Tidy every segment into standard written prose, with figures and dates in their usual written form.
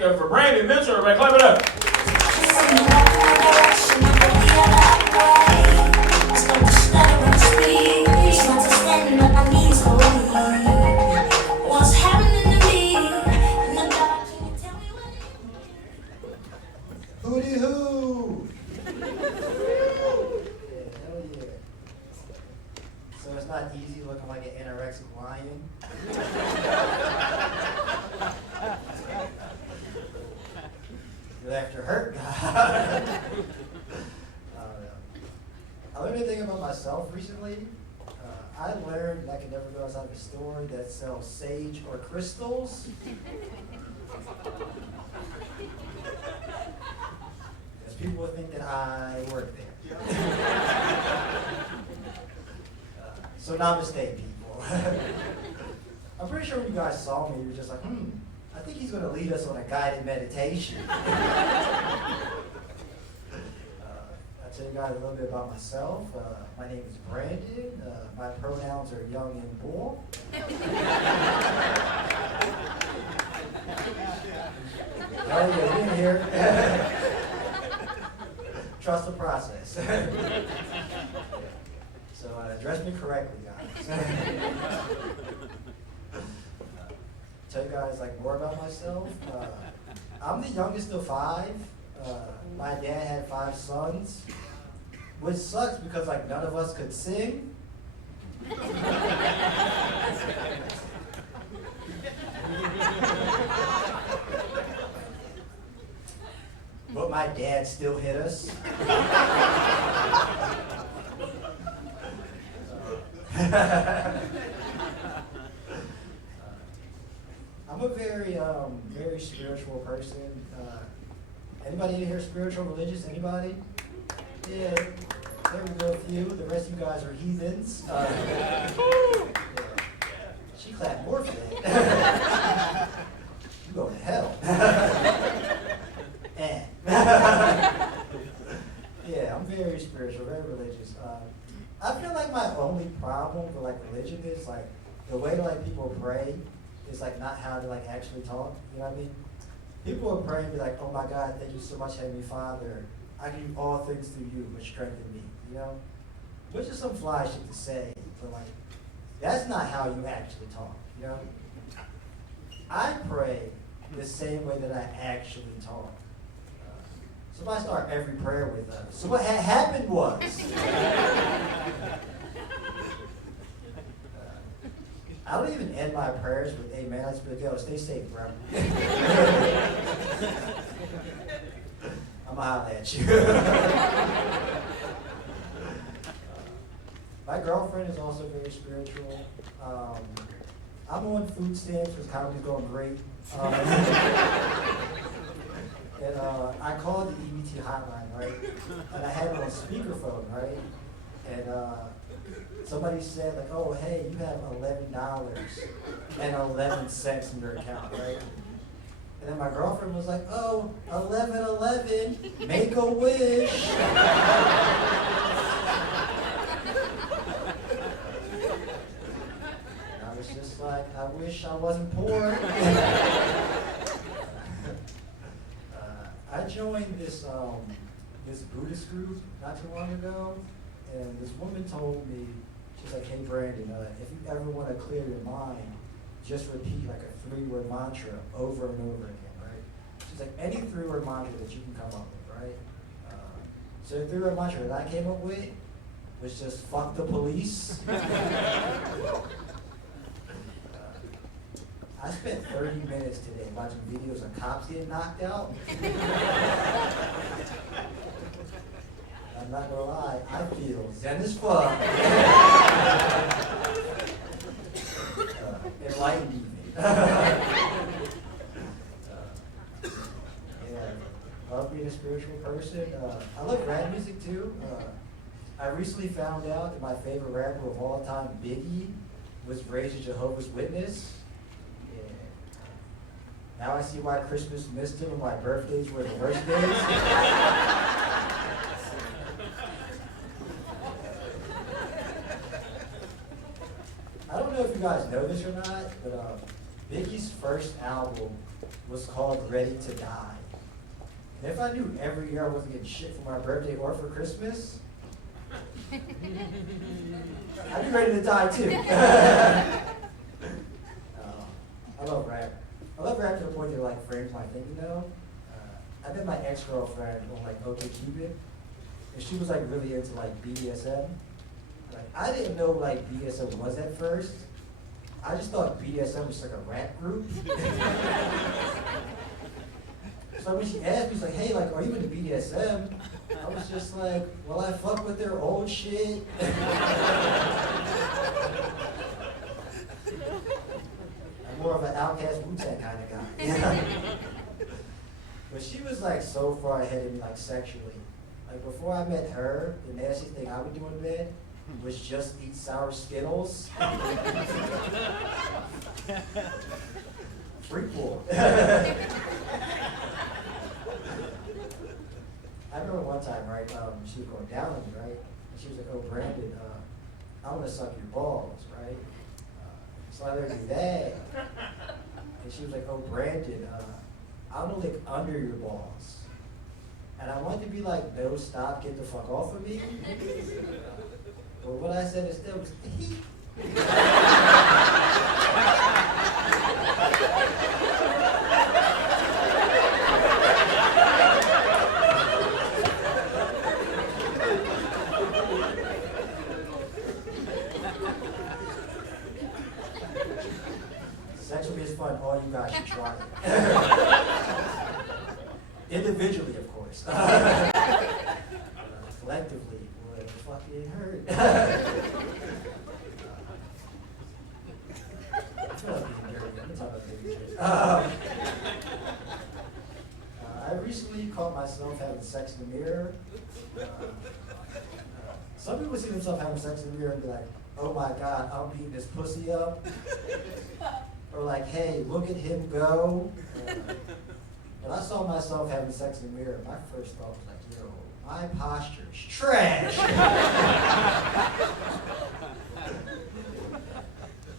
for Brandon Mitchell. Everybody clap it up. What's happening to me in the dark? Can you tell me what? Hootie hoo! Hell yeah. So it's not easy looking like an anorexic lion. You're after hurt, God. I learned anything about myself recently. I learned that I can never go outside of a store that sells sage or crystals. Because people would think that I work there. So namaste, people. I'm pretty sure when you guys saw me, you were just like, I think he's going to lead us on a guided meditation. I'll tell you guys a little bit about myself. My name is Brandon. My pronouns are young and bull. Oh yeah, you didn't hear. Trust the process. So address me correctly, guys. Tell you guys like more about myself. I'm the youngest of 5. My dad had 5 sons, which sucks because like none of us could sing. But my dad still hit us. I'm a very spiritual person. Anybody in here spiritual, religious? Anybody? Yeah, there we go, a few. The rest of you guys are heathens. Yeah. She clapped more for that. You go to hell. And yeah, I'm very spiritual, very religious. I feel like my only problem with like religion is like the way like people pray is like not how to like actually talk. You know what I mean? People will pray and be like, "Oh my God, thank you so much, Heavenly Father. I can do all things through you, which strengthen me." You know, which is some fly shit to say, but like that's not how you actually talk. You know, I pray the same way that I actually talk. So I start every prayer with so what happened was, I don't even end my prayers with amen. I just be like, yo, stay safe, bro. I'm gonna holler at you. My girlfriend is also very spiritual. I'm on food stamps because comedy's going great. And I called the EBT hotline, right? And I had it on speakerphone, right? And somebody said, like, oh, hey, you have $11.11 in your account, right? And then my girlfriend was like, oh, 1111, make a wish. And I was just like, I wish I wasn't poor. I joined this Buddhist group not too long ago, and this woman told me, she's like, hey Brandon, if you ever want to clear your mind, just repeat like a 3-word mantra over and over again, right? She's like, any 3-word mantra that you can come up with, right? So the 3-word mantra that I came up with was just fuck the police. I spent 30 minutes today watching videos of cops getting knocked out. I'm not gonna lie, I feel zen as fuck. Enlightened me. Yeah, I love being a spiritual person. I love rap music too. I recently found out that my favorite rapper of all time, Biggie, was raised a Jehovah's Witness. Now I see why Christmas missed him and why birthdays were the worst days. I don't know if you guys know this or not, but Biggie's first album was called Ready to Die. And if I knew every year I wasn't getting shit for my birthday or for Christmas, I'd be ready to die too. I love rap. I love rap to the point that like frames my thinking though. I met my ex-girlfriend on like OkCupid, and she was like really into like BDSM. Like I didn't know like BDSM was at first. I just thought BDSM was like a rap group. So when she asked me, she's like, hey, like, are you into BDSM? I was just like, well, I fuck with their old shit. I'm more of an Outcast Wu-Tang kind of guy. But she was like so far ahead of me, like sexually. Like before I met her, the nastiest thing I would do in bed was just eat sour Skittles. Freakful. I remember one time, right, she was going down on me, right? And she was like, oh, Brandon, I want to suck your balls, right? So I let her do that. And she was like, oh, Brandon, I want to lick under your balls. And I wanted to be like, no, stop, get the fuck off of me. But what I said instead was, sexually is fun, all you guys should try it. Individually, of course. Collectively, would fucking hurt. I feel like being dirty. I'm talking about baby shit. I recently caught myself having sex in the mirror. Some people see themselves having sex in the mirror and be like, oh my God, I'm beating this pussy up. Or like, hey, look at him go. When I saw myself having sex in the mirror, my first thought was like, yo, my posture's trash.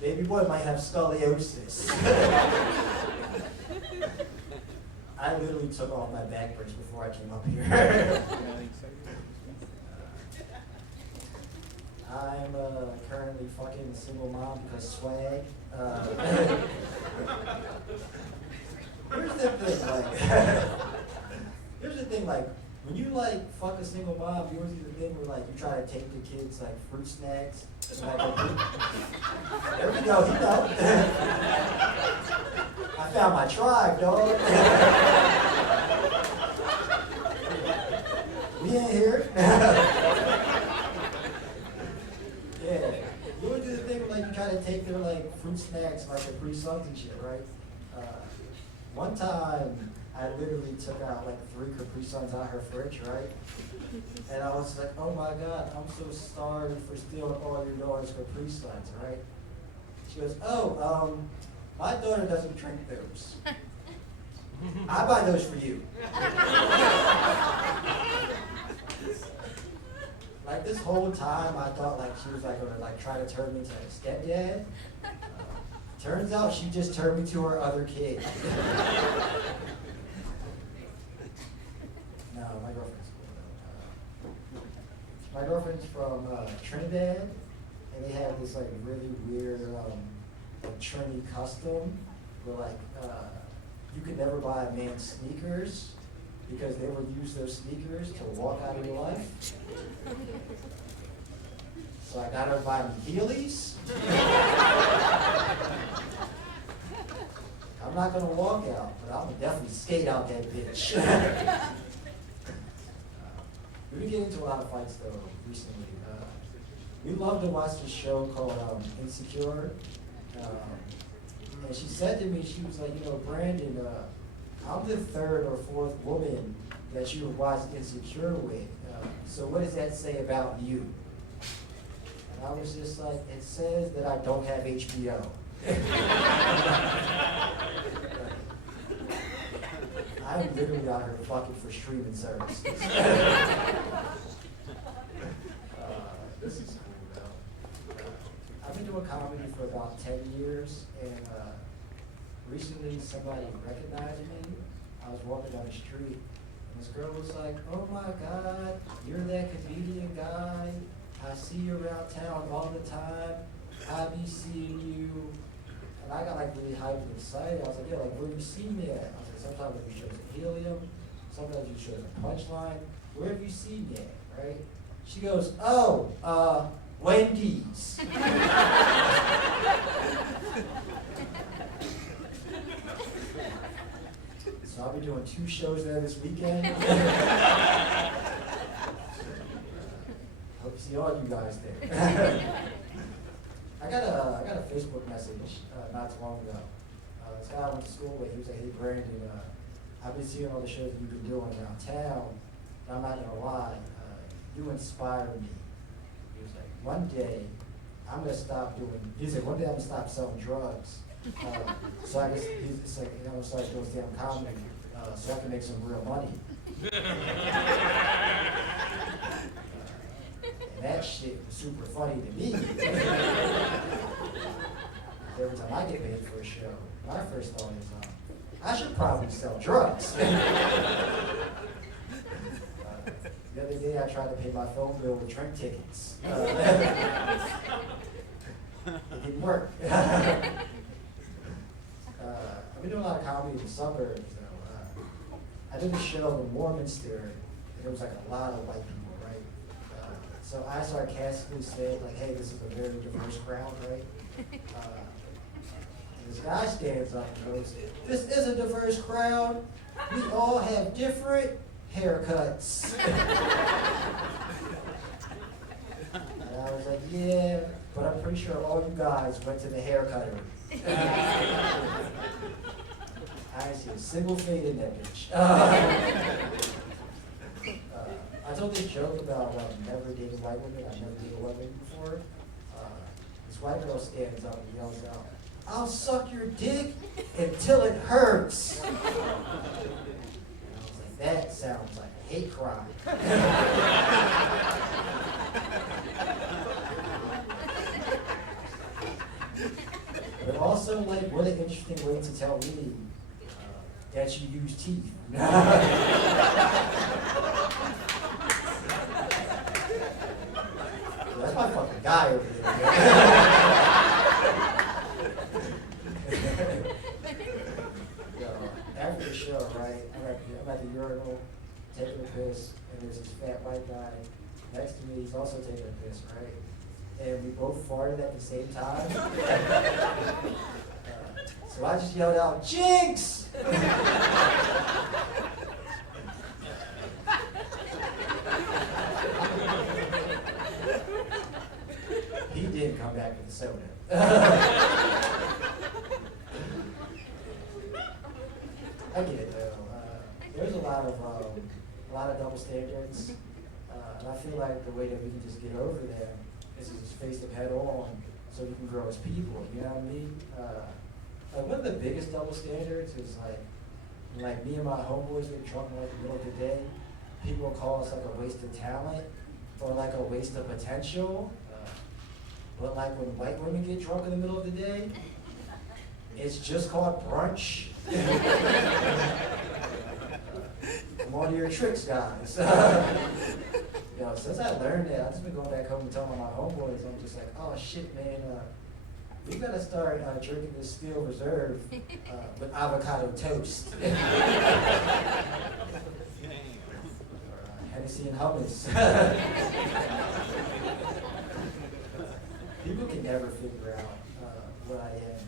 Baby boy might have scoliosis. I literally took off my back brace before I came up here. I'm currently fucking a single mom because swag. Here's the thing, like, when you like fuck a single mom, you always do the thing where like you try to take the kids like fruit snacks. And, like, there we go, you know. I found my tribe, dog. We ain't here. Yeah, you always do the thing where like you try to take their like fruit snacks, like Capri Suns and shit, right? One time, I literally took out like 3 Capri Suns out of her fridge, right? And I was like, oh my God, I'm so sorry for stealing all your daughter's Capri Suns, right? She goes, oh, my daughter doesn't drink those. I buy those for you. Like this whole time, I thought like she was like gonna like try to turn me into a stepdad. Turns out she just turned me to her other kid. No, my girlfriend's cool though. My girlfriend's from Trinidad, and they have this like really weird like Trini custom where like you could never buy a man sneakers because they would use those sneakers to walk out of your life. So I got her to buy me Heelys. I'm not gonna walk out, but I'm gonna definitely skate out that bitch. We've been getting into a lot of fights though recently. We love to watch this show called Insecure. And she said to me, she was like, you know, Brandon, I'm the 3rd or 4th woman that you have watched Insecure with. So what does that say about you? And I was just like, it says that I don't have HBO. I'm literally out here fucking for streaming services. This is cool though. I've been doing comedy for about 10 years, and recently somebody recognized me. I was walking down the street, and this girl was like, "Oh my God, you're that comedian guy. I see you around town all the time. I be seeing you." And I got like really hyped and excited. I was like, "Yeah, like where you see me at?" I was like, "Sometimes you shows at Helium, sometimes you shows at Punchline. Where have you seen me at?" Right? She goes, "Oh, Wendy's." So I'll be doing 2 shows there this weekend. Hope to see all you guys there. I got a Facebook message not too long ago. This guy I went to school with, he was like, "Hey Brandon, I've been seeing all the shows you've been doing around town, and I'm not gonna lie, you inspire me." He was like, "One day, I'm gonna stop doing." He's like, "One day I'm gonna stop selling drugs." So I guess it's like, I'm gonna start doing stand-up comedy, so I can make some real money. And that shit was super funny to me. Every time I get paid for a show, my first thought is, I should probably sell drugs. The other day I tried to pay my phone bill with drink tickets. It didn't work. I've been doing a lot of comedy in the suburbs, though. I did a show in Warminster, and there was like a lot of white people, right? So I sarcastically said, like, "Hey, this is a very diverse crowd, right?" And this guy stands up and goes, "This is a diverse crowd. We all have different haircuts." And I was like, "Yeah, but I'm pretty sure all you guys went to the haircutter." I didn't see a single fade in that bitch. I told this joke about never dated white women. I've never dated a white woman before. This white girl stands up and yells out, "I'll suck your dick until it hurts." And I was like, that sounds like a hate crime. But also, like, what an interesting way to tell me that you use teeth. That's my fucking guy over there. After the show, right, I'm at the urinal taking a piss, and there's this fat white guy next to me. He's also taking a piss, right? And we both farted at the same time. So I just yelled out, "Jinx!" He didn't come back with the soda. I get it though. There's a lot of double standards, and I feel like the way that we can just get over them is to just face them head on, so we can grow as people. You know what I mean? Like one of the biggest double standards is like me and my homeboys get drunk in like the middle of the day. People will call us like a waste of talent or like a waste of potential. But like when white women get drunk in the middle of the day, it's just called brunch. Come on to your tricks, guys. Yo, since I learned that, I've just been going back home and telling my homeboys, I'm just like, "Oh shit, man, we gotta start drinking this Steel Reserve with avocado toast." Hennessy and hummus. People can never figure out what I am.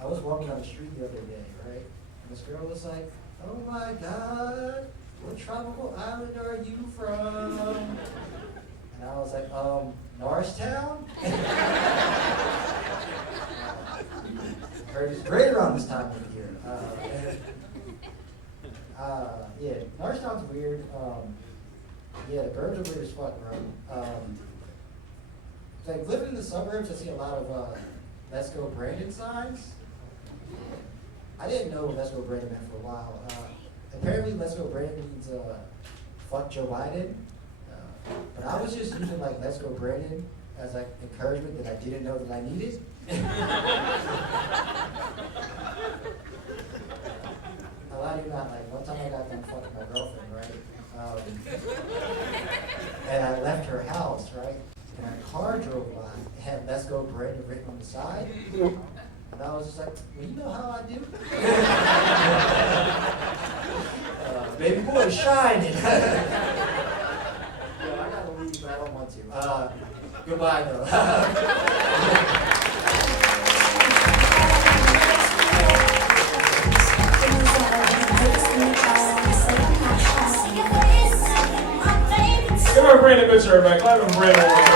I was walking down the street the other day, right? And this girl was like, "Oh my God, what tropical island are you from?" And I was like, Norristown? Heard it's great around this time of year. Yeah, Norristown's weird. Yeah, the birds are weird as fuck, bro. Like living in the suburbs, I see a lot of "Let's Go Brandon" signs. I didn't know what "Let's Go Brandon" meant for a while. Apparently, "Let's Go Brandon" means "fuck Joe Biden." But I was just using like "Let's Go Brandon" as like encouragement that I didn't know that I needed. I'm fucking my girlfriend, right? And I left her house, right? And a car drove by. It had "Let's Go Brandon" written on the side. And I was just like, well, you know how I do? Baby boy, shining. Yeah, I gotta leave, but I don't want to. Goodbye, though. Give her a Brandon Mitchell, everybody. Clap for Brandon.